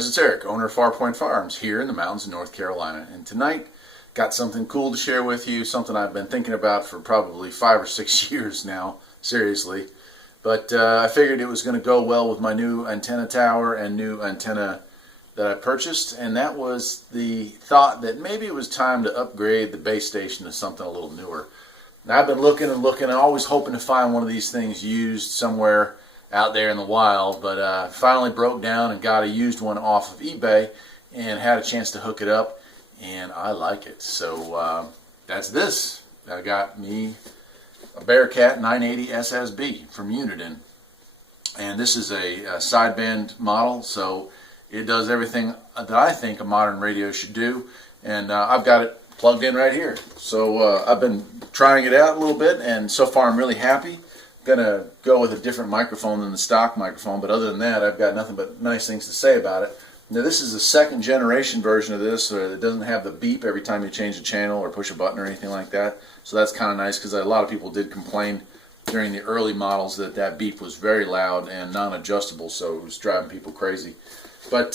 guys, it's Eric, owner of Farpoint Farms here in the mountains of North Carolina. And tonight, got something cool to share with you, something I've been thinking about for probably 5 or 6 years now, seriously. But I figured it was going to go well with my new antenna tower and new antenna that I purchased, and that was the thought that maybe it was time to upgrade the base station to something a little newer. Now, I've been looking and looking, always hoping to find one of these things used somewhere out there in the wild, but finally broke down and got a used one off of eBay and had a chance to hook it up, and I like it. So that's this. I got me a Bearcat 980 SSB from Uniden, and this is a sideband model, so it does everything that I think a modern radio should do, and I've got it plugged in right here. So I've been trying it out a little bit, and so far I'm really happy. Gonna go with a different microphone than the stock microphone, but other than that, I've got nothing but nice things to say about it. Now, this is a second generation version of this, so it doesn't have the beep every time you change the channel or push a button or anything like that. So that's kind of nice, because a lot of people did complain during the early models that that beep was very loud and non-adjustable, so it was driving people crazy. But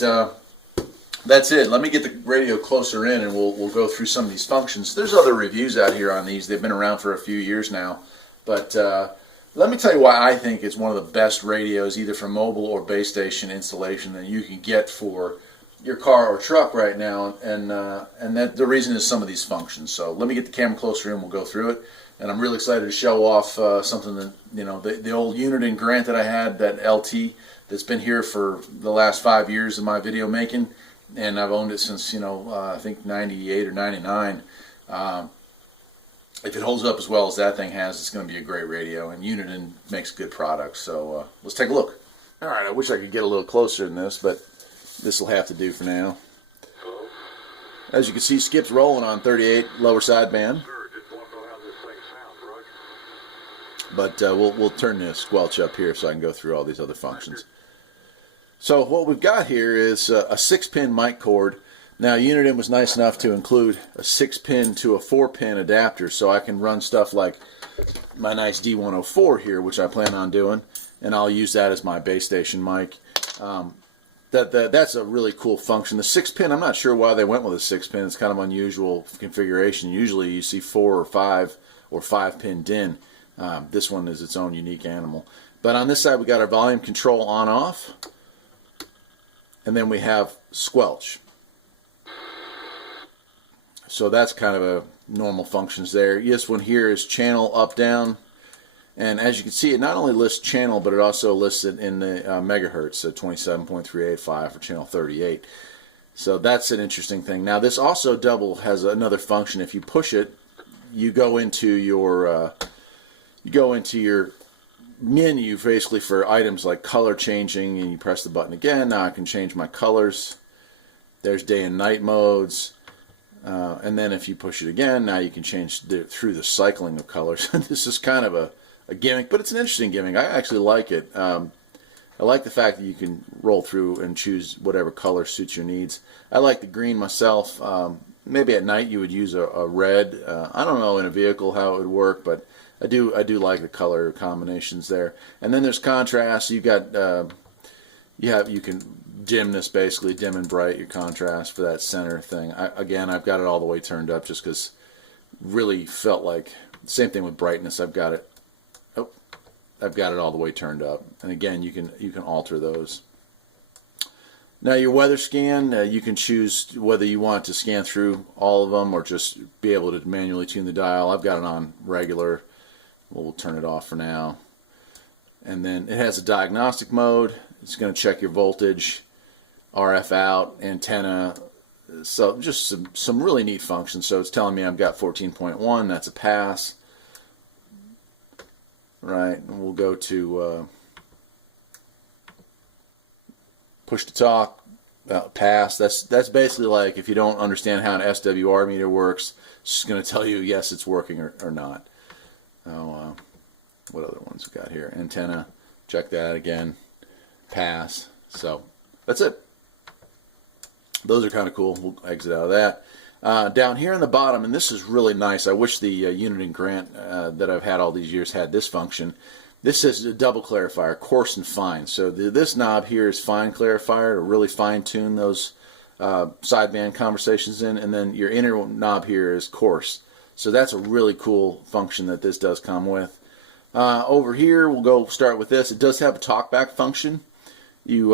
that's it. Let me get the radio closer in, and we'll go through some of these functions. There's other reviews out here on these. They've been around for a few years now, but let me tell you why I think it's one of the best radios, either for mobile or base station installation, that you can get for your car or truck right now, and that the reason is some of these functions. So let me get the camera closer in, we'll go through it, and I'm really excited to show off something that, you know, the old Uniden Grant that I had, that LT, that's been here for the last 5 years of my video making, and I've owned it since, you know, I think 98 or 99. If it holds up as well as that thing has, it's going to be a great radio, and Uniden makes good products. So let's take a look. All right, I wish I could get a little closer than this, but this will have to do for now. As you can see, Skip's rolling on 38 lower sideband, but we'll turn the squelch up here so I can go through all these other functions. So what we've got here is a 6-pin mic cord. Now, Uniden was nice enough to include a 6-pin to a 4-pin adapter, so I can run stuff like my nice D104 here, which I plan on doing, and I'll use that as my base station mic. That's a really cool function. The 6-pin, I'm not sure why they went with a 6-pin. It's kind of unusual configuration. Usually you see 4 or 5 or 5-pin DIN. This one is its own unique animal. But on this side, we got our volume control on-off, and then we have squelch. So that's kind of a normal functions there. This one here is channel up, down, and as you can see, it not only lists channel, but it also lists it in the megahertz, so 27.385 for channel 38. So that's an interesting thing. Now, this also has another function. If you push it, you go into your menu basically for items like color changing, and you press the button again. Now I can change my colors. There's day and night modes. And then if you push it again, now you can change through the cycling of colors. This is kind of a gimmick, but it's an interesting gimmick. I actually like it. I like the fact that you can roll through and choose whatever color suits your needs. I like the green myself. Maybe at night you would use a red. I don't know in a vehicle how it would work, but I do like the color combinations there. And then there's contrast. You got you can dim this, basically dim and bright your contrast for that center thing. Again, I've got it all the way turned up just because really felt like same thing with brightness. I've got it all the way turned up, and again you can alter those. Now your weather scan, you can choose whether you want to scan through all of them or just be able to manually tune the dial. I've got it on regular. We'll turn it off for now. And then it has a diagnostic mode. It's going to check your voltage, RF out, antenna. So just some really neat functions. So it's telling me I've got 14.1. That's a pass. Right, and we'll go to push to talk. Pass. That's basically like if you don't understand how an SWR meter works, it's just going to tell you yes, it's working or not. Oh, what other ones we got here? Antenna. Check that again. Pass. So that's it. Those are kind of cool. We'll exit out of that. Down here in the bottom, and this is really nice. I wish the Uniden Grant that I've had all these years had this function. This says a double clarifier, coarse and fine. So this knob here is fine clarifier to really fine tune those sideband conversations in, and then your inner knob here is coarse. So that's a really cool function that this does come with. Over here, we'll go start with this. It does have a talkback function. You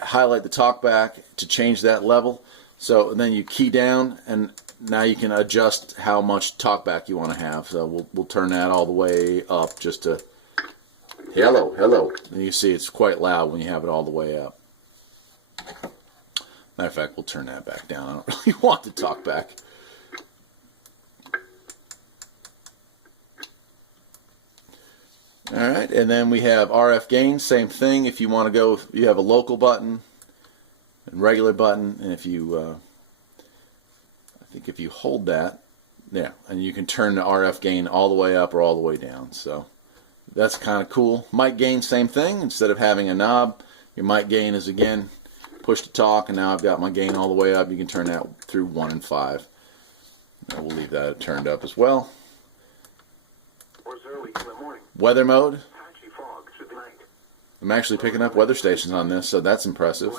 highlight the talkback to change that level. So then you key down, and now you can adjust how much talkback you want to have. So we'll turn that all the way up just to hello, hello. And you see it's quite loud when you have it all the way up. Matter of fact, we'll turn that back down. I don't really want the talkback. Alright, and then we have RF gain, same thing. If you want to go, you have a local button and regular button, and if you I think if you hold that, yeah, and you can turn the RF gain all the way up or all the way down. So that's kind of cool. Mic gain, same thing. Instead of having a knob, your mic gain is again push to talk, and now I've got my gain all the way up. You can turn that through 1 and 5. We'll leave that turned up as well. Weather mode. I'm actually picking up weather stations on this, so that's impressive.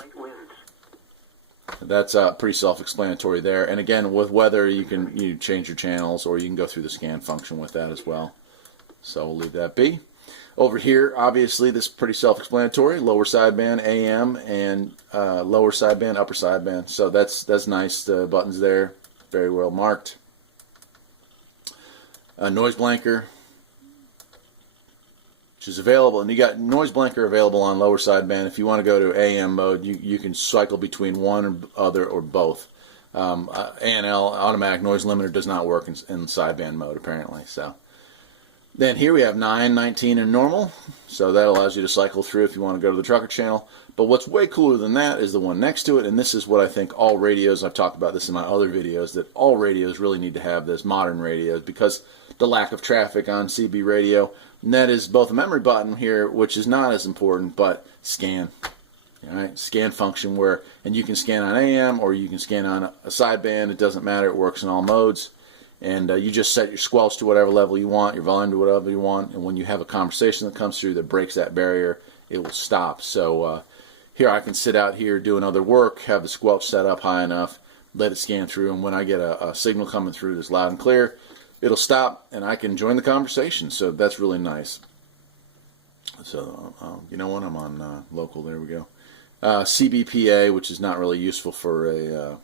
That's pretty self-explanatory there. And again, with weather, you change your channels, or you can go through the scan function with that as well. So we'll leave that be. Over here, obviously, this is pretty self-explanatory. Lower sideband, AM, and lower sideband, upper sideband. So that's nice. The buttons there, very well marked. Noise blanker, which is available, and you got noise blanker available on lower sideband. If you want to go to AM mode, you can cycle between one or other or both. ANL, automatic noise limiter, does not work in sideband mode apparently. So then here we have 9, 19, and normal. So that allows you to cycle through if you want to go to the trucker channel. But what's way cooler than that is the one next to it, and this is what I think all radios, I've talked about this in my other videos, that all radios really need to have this, modern radios, because the lack of traffic on CB radio. And that is both a memory button here, which is not as important, but scan. All right, scan function where, and you can scan on AM or you can scan on a sideband. It doesn't matter. It works in all modes. And you just set your squelch to whatever level you want, your volume to whatever you want. And when you have a conversation that comes through that breaks that barrier, it will stop. So here I can sit out here doing other work, have the squelch set up high enough, let it scan through, and when I get a signal coming through that's loud and clear, it'll stop and I can join the conversation. So that's really nice. So you know what, I'm on local, there we go. CBPA, which is not really useful for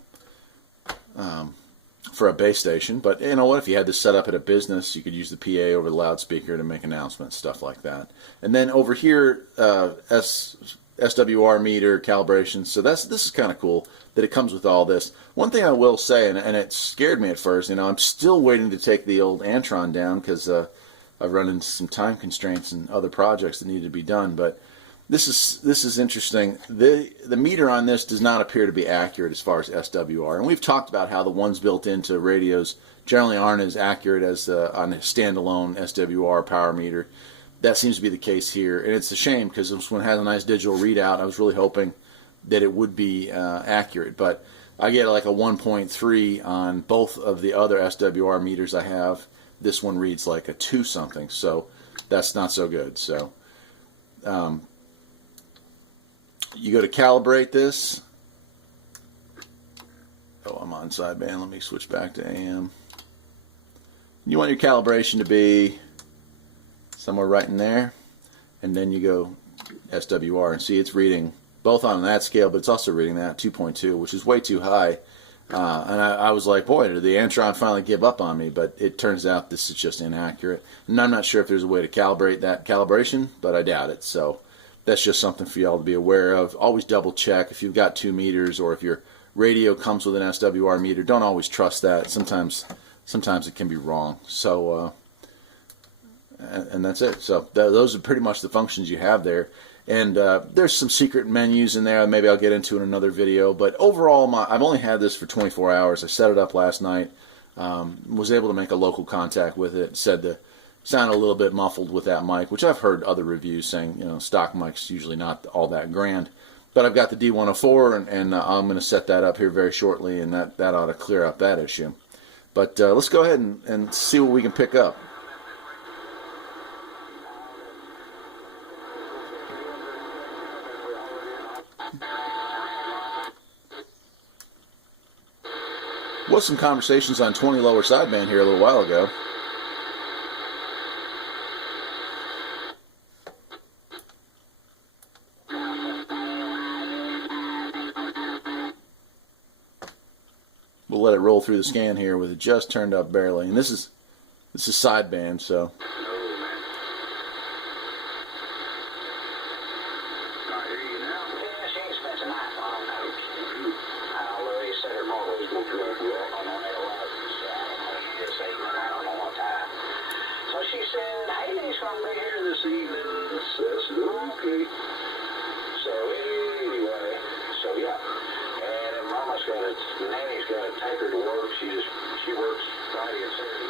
a base station, but you know what, if you had this set up at a business, you could use the PA over the loudspeaker to make announcements, stuff like that. And then over here, SWR meter calibration. So this is kind of cool that it comes with all this. One thing I will say, and it scared me at first, I'm still waiting to take the old Antron down because I've run into some time constraints and other projects that need to be done. But this is interesting. The meter on this does not appear to be accurate as far as SWR, and we've talked about how the ones built into radios generally aren't as accurate as on a standalone SWR power meter. That seems to be the case here, and it's a shame because this one has a nice digital readout. I was really hoping that it would be accurate, but I get like a 1.3 on both of the other SWR meters I have. This one reads like a 2 something, so that's not so good. So you go to calibrate this. Oh, I'm on sideband. Let me switch back to AM. You want your calibration to be somewhere right in there, and then you go SWR and see it's reading both on that scale, but it's also reading that 2.2, which is way too high. And I was like, boy, did the Antron finally give up on me? But it turns out this is just inaccurate, and I'm not sure if there's a way to calibrate that calibration, but I doubt it. So that's just something for y'all to be aware of. Always double check if you've got 2 meters, or if your radio comes with an SWR meter. Don't always trust that. Sometimes it can be wrong. So and that's it. So those are pretty much the functions you have there. And there's some secret menus in there. Maybe I'll get into in another video. But overall, I've only had this for 24 hours. I set it up last night. Was able to make a local contact with it. Said the sound a little bit muffled with that mic, which I've heard other reviews saying, stock mic's usually not all that grand. But I've got the D104, and I'm going to set that up here very shortly, and that ought to clear up that issue. But let's go ahead and see what we can pick up. Was some conversations on 20 lower sideband here a little while ago. We'll let it roll through the scan here with it just turned up barely, and this is sideband, so. So she said, hey, he's going to be here this evening. I said, okay. So anyway, so yeah. And then Nanny's going to take her to work. She works Friday and Saturday.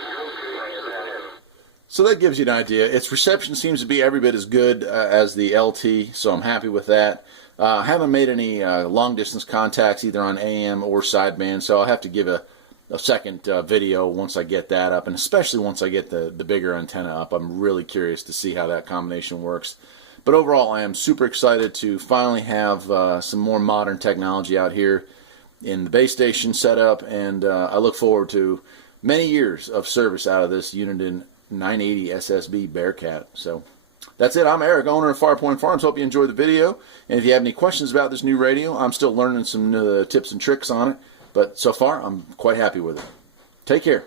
So that gives you an idea. Its reception seems to be every bit as good as the LT, so I'm happy with that. I haven't made any long-distance contacts either on AM or sideband, so I'll have to give a second video once I get that up, and especially once I get the bigger antenna up. I'm really curious to see how that combination works. But overall, I am super excited to finally have some more modern technology out here in the base station setup, and I look forward to many years of service out of this Uniden 980 SSB Bearcat. So that's it. I'm Eric, owner of Farpoint Farms. Hope you enjoyed the video. And if you have any questions about this new radio, I'm still learning some tips and tricks on it. But so far, I'm quite happy with it. Take care.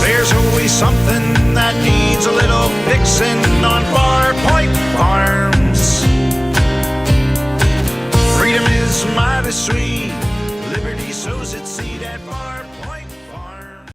There's always something that needs a little fixing on Farpoint Farms. Freedom is mighty sweet. Liberty sows its seed at Farpoint.